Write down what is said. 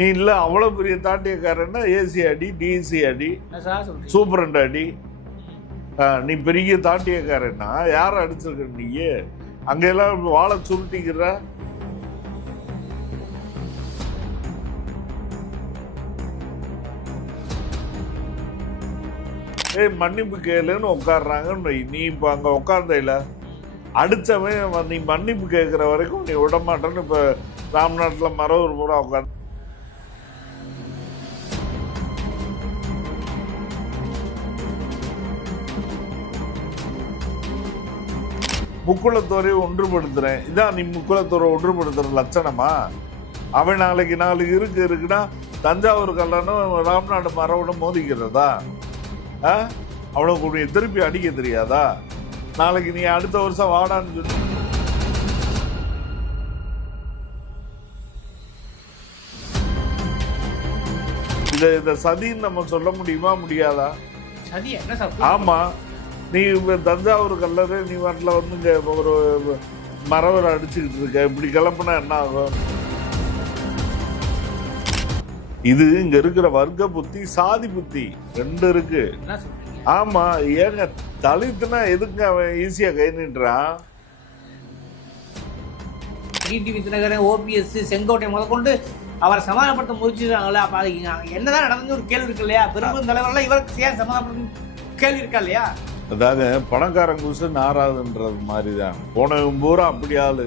நீ இல்லை அவ்வளோ பெரிய தாட்டியக்காரன்னா ஏசி அடி, டிசி அடி, சூப்பரண்ட் அடி. நீ பெரிய தாட்டியக்காரன்னா யாரை அடிச்சிருக்க நீ? அங்கெல்லாம் வாழை சுருட்டிக்கிற. மன்னிப்பு கேளுன்னு உட்காடுறாங்கன்னு நீ இப்போ அங்கே உட்கார்ந்தையில அடித்தவன் நீ மன்னிப்பு கேட்குற வரைக்கும் நீ விட மாட்டேன்னு இப்போ ராம்நாட்டில் மரவர் பூரா உட்காந்து முக்குளத்தோரை ஒன்றுபடுத்துறேன். இதான் நீ முக்குளத்தோரை ஒன்றுபடுத்துற லட்சணமா? அவன் நாளைக்கு இருக்குன்னா தஞ்சாவூர் கல்லனும் ராம்நாடு மரவனும் மோதிக்கிறதா? அவனுக்கு திருப்பி அடிக்க தெரியாதா? நாளைக்கு நீ அடுத்த வருஷம் வாடான்னு சொல்லி இத சதின்னு நம்ம சொல்ல முடியுமா? முடியாதா? ஆமா, நீ தஞ்சாவூர் கல்லரு நீ வாட்டில் வந்து இங்க ஒரு மரவரை அடிச்சுக்கிட்டு இருக்க. இப்படி கிளம்புனா என்ன ஆகும்? இது இங்க இருக்கிற வர்க்க புத்தி, சாதி புத்தி ரெண்டு இருக்கு. ஆமா, ஏங்க தலித்துனா எதுக்கு அவன் ஈஸியா கை நின்றான்? ஓபிஎஸ் செங்கோட்டை முதற்கொண்டு அவரை சமாதானப்படுத்த முயற்சிக்கிறாங்களா? அப்ப அது என்னதான் நடந்து ஒரு கேள்வி இருக்கு இல்லையா? பெரும்பெரும் தலைவர்கள் இவருக்கு ஏன் சமாதானப்படுத்த கேள்வி இருக்கா இல்லையா? அதாவது பணக்காரன் குசு நாராதுன்றது மாதிரிதான். போனவன் பூரா அப்படி ஆளு.